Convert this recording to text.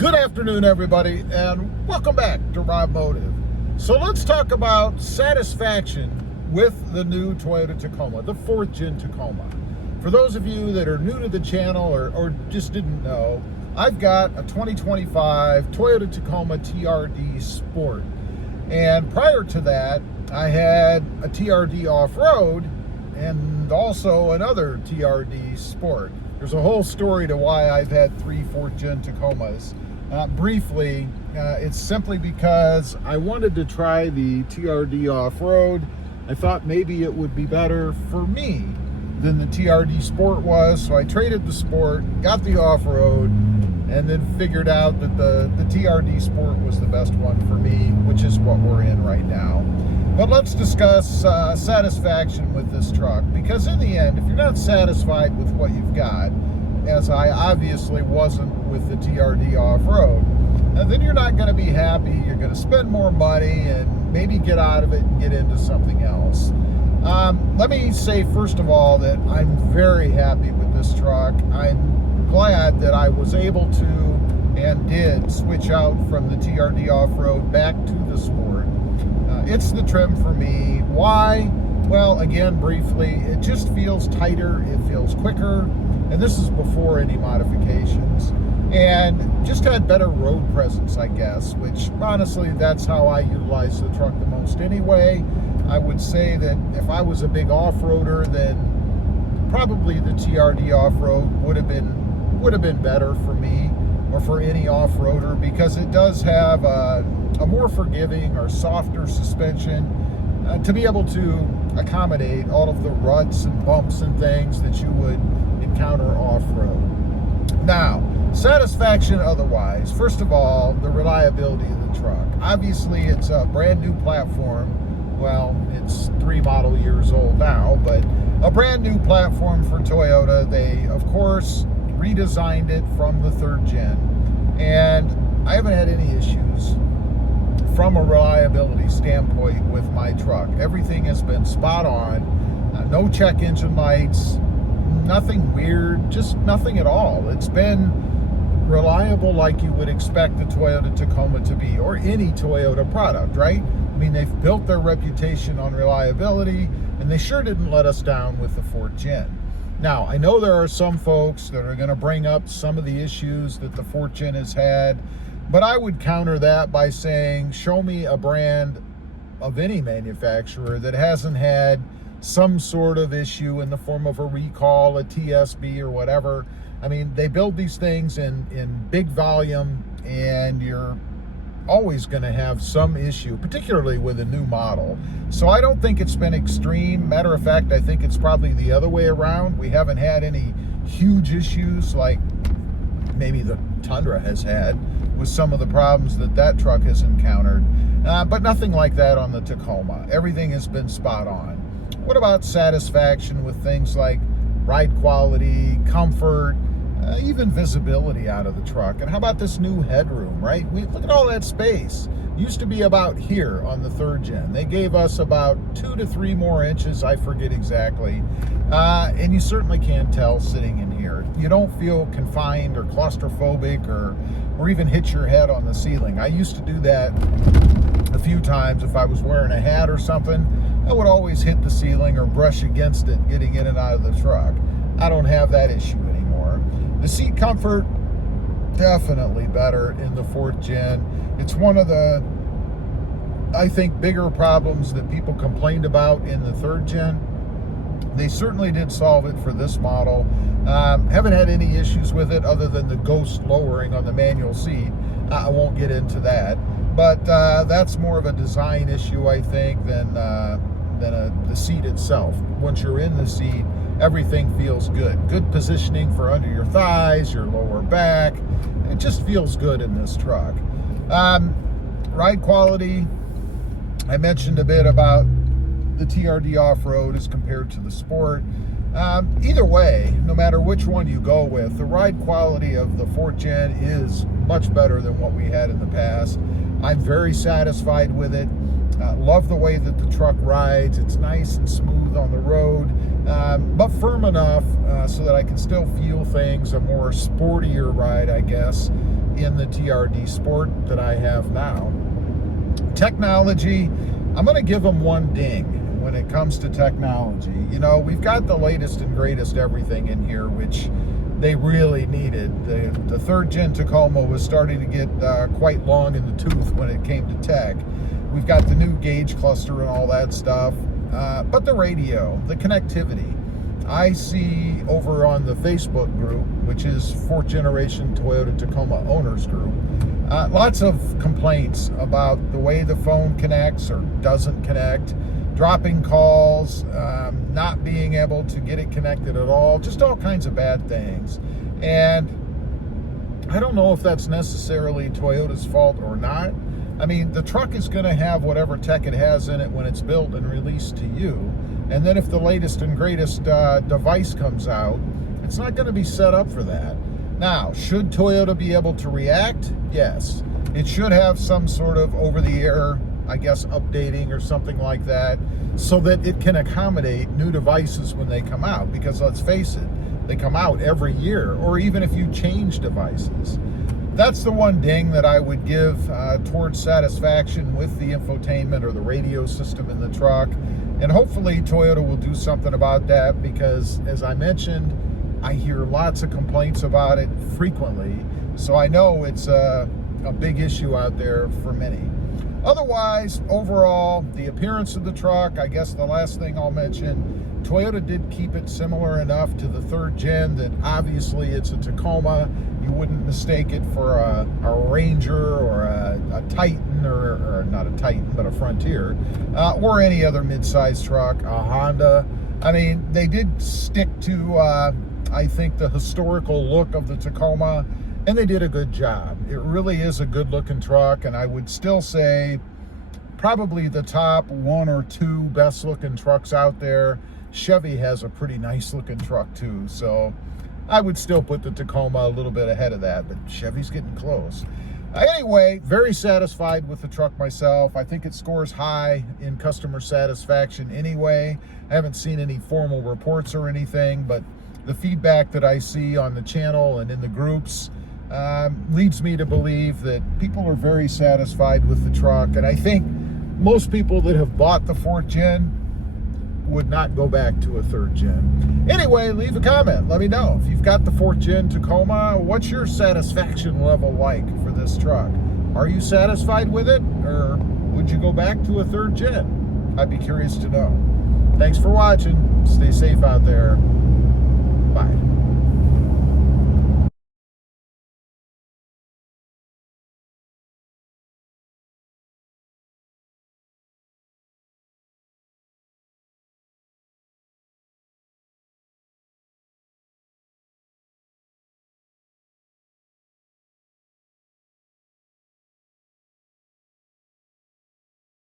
Good afternoon, everybody, and welcome back to RobMotive. So let's talk about satisfaction with the new Toyota Tacoma, the 4th Gen Tacoma. For those of you that are new to the channel or just didn't know, I've got a 2025 Toyota Tacoma TRD Sport. And prior to that, I had a TRD Off-Road and also another TRD Sport. There's a whole story to why I've had 3 4th Gen Tacomas. Briefly, it's simply because I wanted to try the TRD Off-Road. I thought maybe it would be better for me than the TRD Sport was, so I traded the Sport, got the Off-Road, and then figured out that the TRD Sport was the best one for me, which is what we're in right now. But let's discuss satisfaction with this truck, because in the end, if you're not satisfied with what you've got, as I obviously wasn't with the TRD Off-Road, then you're not going to be happy. You're going to spend more money and maybe get out of it and get into something else. Let me say, first of all, that I'm very happy with this truck. I'm glad that I was able to and did switch out from the TRD Off-Road back to the Sport. It's the trim for me. Why? Well, again, briefly, it just feels tighter, it feels quicker, and this is before any modifications. And just had better road presence, I guess, which honestly, that's how I utilize the truck the most anyway. I would say that if I was a big off-roader, then probably the TRD Off-Road would have been better for me, or for any off-roader, because it does have a more forgiving or softer suspension to be able to accommodate all of the ruts and bumps and things that you would encounter off-road. Now, satisfaction otherwise. First of all, the reliability of the truck. Obviously, it's a brand new platform. Well, it's 3 model years old now, but a brand new platform for Toyota. They, of course, redesigned it from the 3rd Gen, and I haven't had any issues from a reliability standpoint with my truck. Everything has been spot on. No check engine lights, nothing weird, just nothing at all. It's been reliable like you would expect the Toyota Tacoma to be, or any Toyota product, right? I mean, they've built their reputation on reliability, and they sure didn't let us down with the 4th Gen. Now, I know there are some folks that are going to bring up some of the issues that the 4th Gen has had, but I would counter that by saying, show me a brand of any manufacturer that hasn't had some sort of issue in the form of a recall, a TSB, or whatever. I mean, they build these things in big volume, and you're always going to have some issue, particularly with a new model. So I don't think it's been extreme. Matter of fact, I think it's probably the other way around. We haven't had any huge issues like maybe the Tundra has had with some of the problems that truck has encountered, but nothing like that on the Tacoma. Everything has been spot on. What about satisfaction with things like ride quality, comfort, even visibility out of the truck? And how about this new headroom, right? Look at all that space. It used to be about here on the 3rd Gen. They gave us about 2 to 3 more inches, I forget exactly. And you certainly can't tell sitting in here. You don't feel confined or claustrophobic or even hit your head on the ceiling. I used to do that a few times. If I was wearing a hat or something, I would always hit the ceiling or brush against it getting in and out of the truck. I don't have that issue anymore. The seat comfort, definitely better in the 4th Gen. It's one of the, I think, bigger problems that people complained about in the 3rd Gen. They certainly did solve it for this model. Haven't had any issues with it other than the ghost lowering on the manual seat. I won't get into that, but that's more of a design issue, I think, than the seat itself. Once you're in the seat, everything feels good. Good positioning for under your thighs, your lower back. It just feels good in this truck. Ride quality, I mentioned a bit about the TRD Off-Road as compared to the Sport. Either way, no matter which one you go with, the ride quality of the 4th Gen is much better than what we had in the past. I'm very satisfied with it. Love the way that the truck rides. It's nice and smooth on the road, but firm enough so that I can still feel things, a more sportier ride, I guess, in the TRD Sport that I have now. Technology, I'm going to give them one ding when it comes to technology. You know, we've got the latest and greatest everything in here, which they really needed. The third gen Tacoma was starting to get quite long in the tooth when it came to tech. We've got the new gauge cluster and all that stuff, but the radio, the connectivity. I see over on the Facebook group, which is 4th Generation Toyota Tacoma Owners Group, lots of complaints about the way the phone connects or doesn't connect, dropping calls, not being able to get it connected at all, just all kinds of bad things. And I don't know if that's necessarily Toyota's fault or not. I mean, the truck is going to have whatever tech it has in it when it's built and released to you. And then if the latest and greatest device comes out, it's not going to be set up for that. Now, should Toyota be able to react? Yes. It should have some sort of over-the-air, I guess, updating or something like that, so that it can accommodate new devices when they come out. Because let's face it, they come out every year, or even if you change devices. That's the one ding that I would give towards satisfaction with the infotainment or the radio system in the truck. And hopefully Toyota will do something about that, because as I mentioned, I hear lots of complaints about it frequently. So I know it's a big issue out there for many. Otherwise, overall, the appearance of the truck, I guess the last thing I'll mention, Toyota did keep it similar enough to the third gen that obviously it's a Tacoma. You wouldn't mistake it for a Ranger or a Titan, or not a Titan, but a Frontier, or any other mid-sized truck, a Honda. I mean, they did stick to, I think, the historical look of the Tacoma, and they did a good job. It really is a good-looking truck, and I would still say probably the top 1 or 2 best-looking trucks out there. Chevy has a pretty nice-looking truck, too, so I would still put the Tacoma a little bit ahead of that, but Chevy's getting close. Anyway, very satisfied with the truck myself. I think it scores high in customer satisfaction anyway. I haven't seen any formal reports or anything, but the feedback that I see on the channel and in the groups leads me to believe that people are very satisfied with the truck. And I think most people that have bought the 4th gen would not go back to a 3rd gen. Anyway, leave a comment. Let me know. If you've got the 4th gen Tacoma, what's your satisfaction level like for this truck? Are you satisfied with it, or would you go back to a 3rd gen? I'd be curious to know. Thanks for watching. Stay safe out there. Bye.